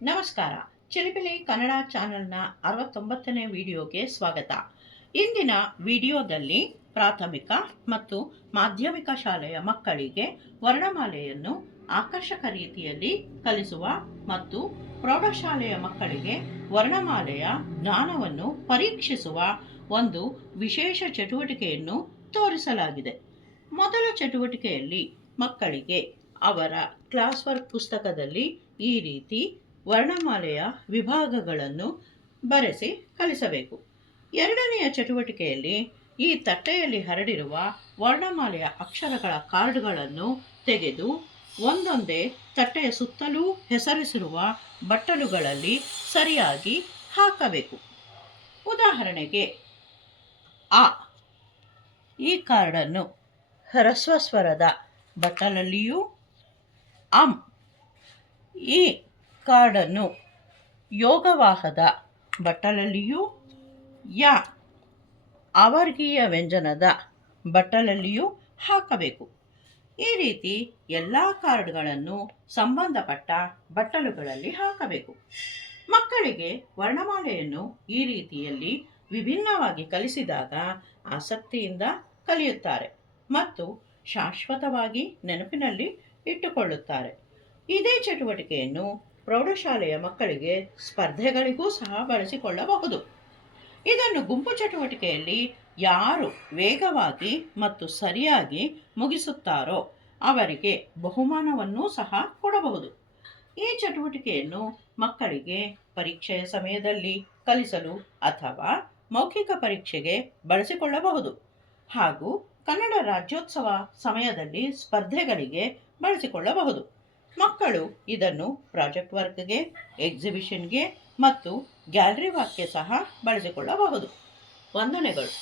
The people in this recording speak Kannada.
ನಮಸ್ಕಾರ. ಚಿಲಿಪಿಲಿ ಕನ್ನಡ ಚಾನೆಲ್ನ 69ನೇ ವಿಡಿಯೋಗೆ ಸ್ವಾಗತ. ಇಂದಿನ ವಿಡಿಯೋದಲ್ಲಿ ಪ್ರಾಥಮಿಕ ಮತ್ತು ಮಾಧ್ಯಮಿಕ ಶಾಲೆಯ ಮಕ್ಕಳಿಗೆ ವರ್ಣಮಾಲೆಯನ್ನು ಆಕರ್ಷಕ ರೀತಿಯಲ್ಲಿ ಕಲಿಸುವ ಮತ್ತು ಪ್ರೌಢಶಾಲೆಯ ಮಕ್ಕಳಿಗೆ ವರ್ಣಮಾಲೆಯ ಜ್ಞಾನವನ್ನು ಪರೀಕ್ಷಿಸುವ ಒಂದು ವಿಶೇಷ ಚಟುವಟಿಕೆಯನ್ನು ತೋರಿಸಲಾಗಿದೆ. ಮೊದಲ ಚಟುವಟಿಕೆಯಲ್ಲಿ ಮಕ್ಕಳಿಗೆ ಅವರ ಕ್ಲಾಸ್ ವರ್ಕ್ ಪುಸ್ತಕದಲ್ಲಿ ಈ ರೀತಿ ವರ್ಣಮಾಲೆಯ ವಿಭಾಗಗಳನ್ನು ಬರೆಸಿ ಕಲಿಸಬೇಕು. ಎರಡನೆಯ ಚಟುವಟಿಕೆಯಲ್ಲಿ ಈ ತಟ್ಟೆಯಲ್ಲಿ ಹರಡಿರುವ ವರ್ಣಮಾಲೆಯ ಅಕ್ಷರಗಳ ಕಾರ್ಡ್ಗಳನ್ನು ತೆಗೆದು ಒಂದೊಂದೇ ತಟ್ಟೆಯ ಸುತ್ತಲೂ ಹೆಸರಿಸಿರುವ ಬಟ್ಟಲುಗಳಲ್ಲಿ ಸರಿಯಾಗಿ ಹಾಕಬೇಕು. ಉದಾಹರಣೆಗೆ ಆ ಈ ಕಾರ್ಡನ್ನು ಹ್ರಸ್ವ ಸ್ವರದ ಬಟ್ಟಲಲ್ಲಿಯೂ, ಅಂ ಈ ಕಾರ್ಡನ್ನು ಯೋಗವಾಹದ ಬಟ್ಟಲಲ್ಲಿಯೂ, ಯ ಅವರ್ಗೀಯ ವ್ಯಂಜನದ ಬಟ್ಟಲಲ್ಲಿಯೂ ಹಾಕಬೇಕು. ಈ ರೀತಿ ಎಲ್ಲ ಕಾರ್ಡ್ಗಳನ್ನು ಸಂಬಂಧಪಟ್ಟ ಬಟ್ಟಲುಗಳಲ್ಲಿ ಹಾಕಬೇಕು. ಮಕ್ಕಳಿಗೆ ವರ್ಣಮಾಲೆಯನ್ನು ಈ ರೀತಿಯಲ್ಲಿ ವಿಭಿನ್ನವಾಗಿ ಕಲಿಸಿದಾಗ ಆಸಕ್ತಿಯಿಂದ ಕಲಿಯುತ್ತಾರೆ ಮತ್ತು ಶಾಶ್ವತವಾಗಿ ನೆನಪಿನಲ್ಲಿ ಇಟ್ಟುಕೊಳ್ಳುತ್ತಾರೆ. ಇದೇ ಚಟುವಟಿಕೆಯನ್ನು ಪ್ರೌಢಶಾಲೆಯ ಮಕ್ಕಳಿಗೆ ಸ್ಪರ್ಧೆಗಳಿಗೂ ಸಹ ಬಳಸಿಕೊಳ್ಳಬಹುದು. ಇದನ್ನು ಗುಂಪು ಚಟುವಟಿಕೆಯಲ್ಲಿ ಯಾರು ವೇಗವಾಗಿ ಮತ್ತು ಸರಿಯಾಗಿ ಮುಗಿಸುತ್ತಾರೋ ಅವರಿಗೆ ಬಹುಮಾನವನ್ನೂ ಸಹ ಕೊಡಬಹುದು. ಈ ಚಟುವಟಿಕೆಯನ್ನು ಮಕ್ಕಳಿಗೆ ಪರೀಕ್ಷೆಯ ಸಮಯದಲ್ಲಿ ಕಲಿಸಲು ಅಥವಾ ಮೌಖಿಕ ಪರೀಕ್ಷೆಗೆ ಬಳಸಿಕೊಳ್ಳಬಹುದು ಹಾಗೂ ಕನ್ನಡ ರಾಜ್ಯೋತ್ಸವ ಸಮಯದಲ್ಲಿ ಸ್ಪರ್ಧೆಗಳಿಗೆ ಬಳಸಿಕೊಳ್ಳಬಹುದು. ಮಕ್ಕಳು ಇದನ್ನು ಪ್ರಾಜೆಕ್ಟ್ ವರ್ಕ್ಗೆ, ಎಕ್ಸಿಬಿಷನ್ಗೆ ಮತ್ತು ಗ್ಯಾಲರಿ ವಾಕ್ಗೆ ಸಹ ಬಳಸಿಕೊಳ್ಳಬಹುದು. ವಂದನೆಗಳು.